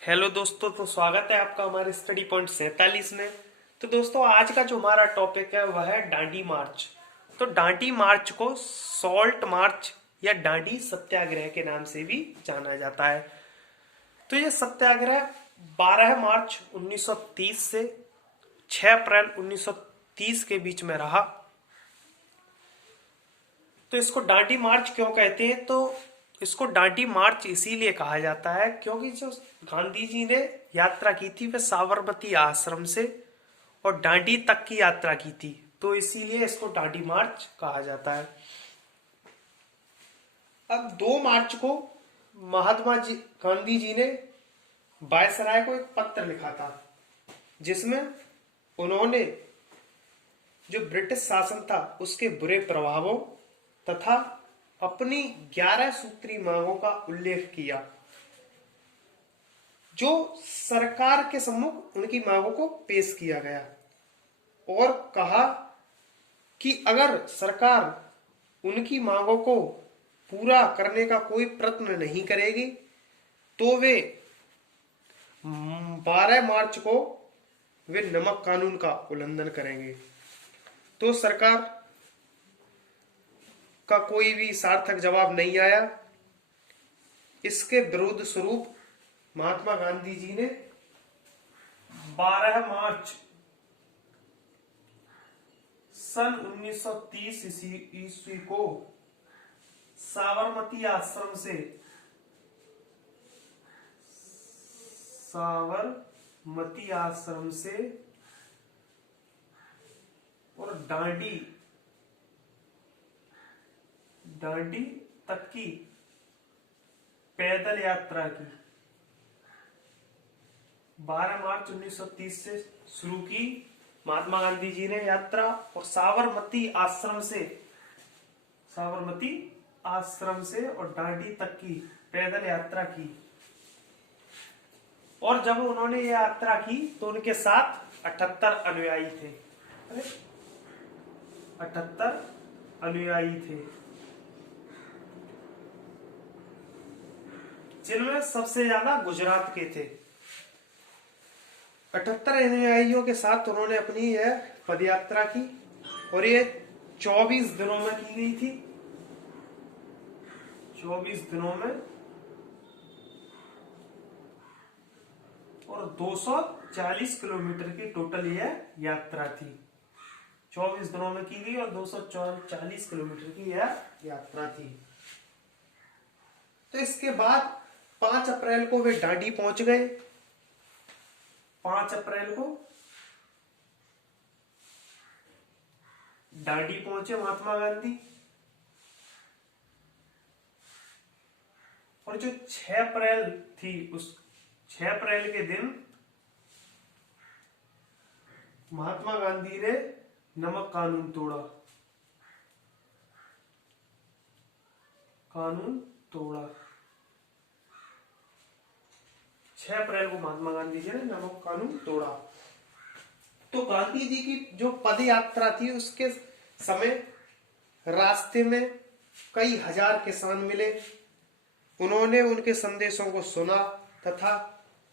Hello दोस्तों, तो स्वागत है आपका हमारे स्टडी पॉइंट 47 में। तो दोस्तों, आज का जो हमारा टॉपिक है वह है डांडी मार्च। तो डांडी मार्च को सॉल्ट मार्च या डांडी सत्याग्रह के नाम से भी जाना जाता है। तो ये सत्याग्रह 12 मार्च 1930 से 6 अप्रैल 1930 के बीच में रहा। तो इसको डांडी मार्च क्यों कहते हैं? तो इसको डांडी मार्च इसीलिए कहा जाता है क्योंकि जो गांधी जी ने यात्रा की थी वह साबरमती आश्रम से और डांडी तक की यात्रा की थी, तो इसीलिए इसको डांडी मार्च कहा जाता है। अब 2 मार्च को महात्मा जी गांधी जी ने वायसराय को एक पत्र लिखा था, जिसमें उन्होंने जो ब्रिटिश शासन था उसके बुरे प्रभावों तथा अपनी 11 सूत्री मांगों का उल्लेख किया, जो सरकार के सम्मुख उनकी मांगों को पेश किया गया, और कहा कि अगर सरकार उनकी मांगों को पूरा करने का कोई प्रयत्न नहीं करेगी तो वे 12 मार्च को वे नमक कानून का उल्लंघन करेंगे। तो सरकार का कोई भी सार्थक जवाब नहीं आया। इसके विरोध स्वरूप महात्मा गांधी जी ने 12 मार्च सन 1930 ईस्वी को साबरमती आश्रम से और डांडी तक की पैदल यात्रा की। 12 मार्च 1930 से शुरू की महात्मा गांधी जी ने यात्रा और साबरमती आश्रम से और डांडी तक की पैदल यात्रा की। और जब उन्होंने ये यात्रा की तो उनके साथ 78 अनुयायी थे। 78 अनुयायी थे, जिनमें सबसे ज्यादा गुजरात के थे। 78 अनुयायियों के साथ उन्होंने अपनी यह पदयात्रा की और ये 24 दिनों में की गई थी। 24 दिनों में और 240 किलोमीटर की टोटल यह यात्रा थी। 24 दिनों में की गई और 240 किलोमीटर की यह यात्रा थी। तो इसके बाद 5 अप्रैल को वे डांडी पहुंच गए। 5 अप्रैल को डांडी पहुंचे महात्मा गांधी, और जो 6 अप्रैल थी उस 6 अप्रैल के दिन महात्मा गांधी ने नमक कानून तोड़ा। 6 अप्रैल को महात्मा गांधी जी ने नमक कानून तोड़ा। तो गांधी जी की जो पद यात्रा थी उसके समय रास्ते में कई हजार किसान मिले। उन्होंने उनके संदेशों को सुना तथा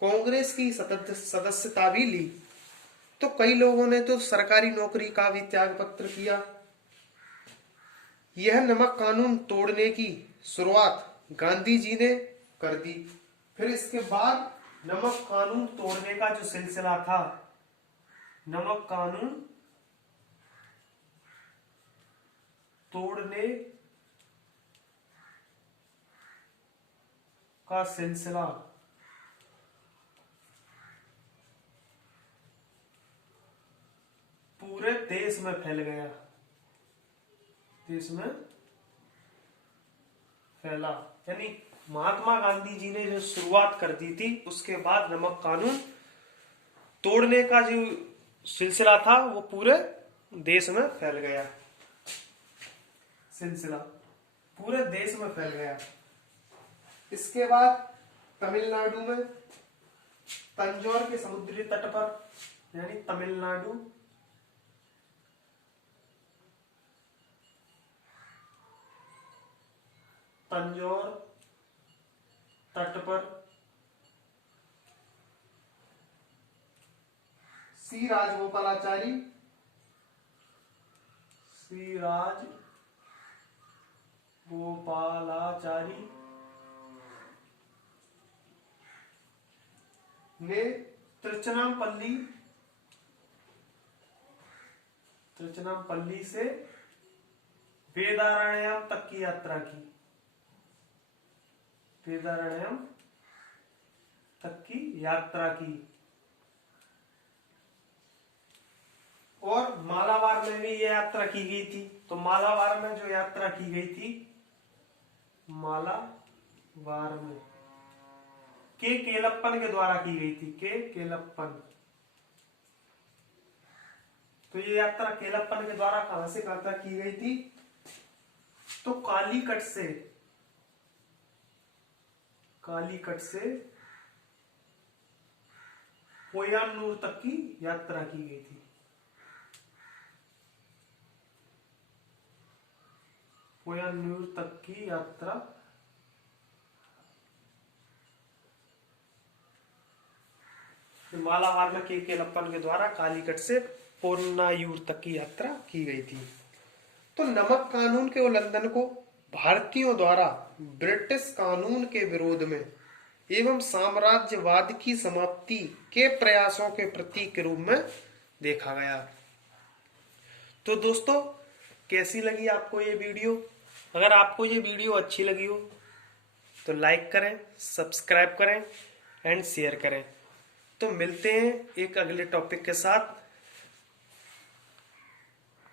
कांग्रेस की सदस्यता भी ली। तो कई लोगों ने तो सरकारी नौकरी का भी त्याग पत्र किया। यह नमक कानून तोड़ने की शुरुआत गांधी जी ने कर दी। फिर इसके बाद नमक कानून तोड़ने का जो सिलसिला था, नमक कानून तोड़ने का सिलसिला पूरे देश में फैल गया। देश में फैला, यानी महात्मा गांधी जी ने जो शुरुआत कर दी थी उसके बाद नमक कानून तोड़ने का जो सिलसिला था वो पूरे देश में फैल गया। सिलसिला पूरे देश में फैल गया। इसके बाद तमिलनाडु में तंजौर के समुद्री तट पर, यानी तमिलनाडु तंजौर तट पर सी राजगोपालाचारी, श्री राजगोपालाचारी ने त्रिचनापल्ली से वेदारण्यम तक की यात्रा की। वेदारण्यम तक की यात्रा की। और मालाबार में भी ये यात्रा की गई थी। तो मालाबार में जो यात्रा की गई थी, मालाबार में के केलप्पन के द्वारा की गई थी। के केलप्पन। तो ये यात्रा केलप्पन के द्वारा कहां से कहां तक की गई थी? तो कालीकट से पोयानूर तक की यात्रा की गई थी। पोयानूर तक की यात्रा मालाबार में के केलप्पन के द्वारा कालीकट से पोन्नायूर तक की यात्रा की गई थी। तो नमक कानून के उल्लंघन को भारतीयों द्वारा ब्रिटिश कानून के विरोध में एवं साम्राज्यवाद की समाप्ति के प्रयासों के प्रतीक के रूप में देखा गया। तो दोस्तों, कैसी लगी आपको ये वीडियो? अगर आपको ये वीडियो अच्छी लगी हो तो लाइक करें, सब्सक्राइब करें एंड शेयर करें। तो मिलते हैं एक अगले टॉपिक के साथ।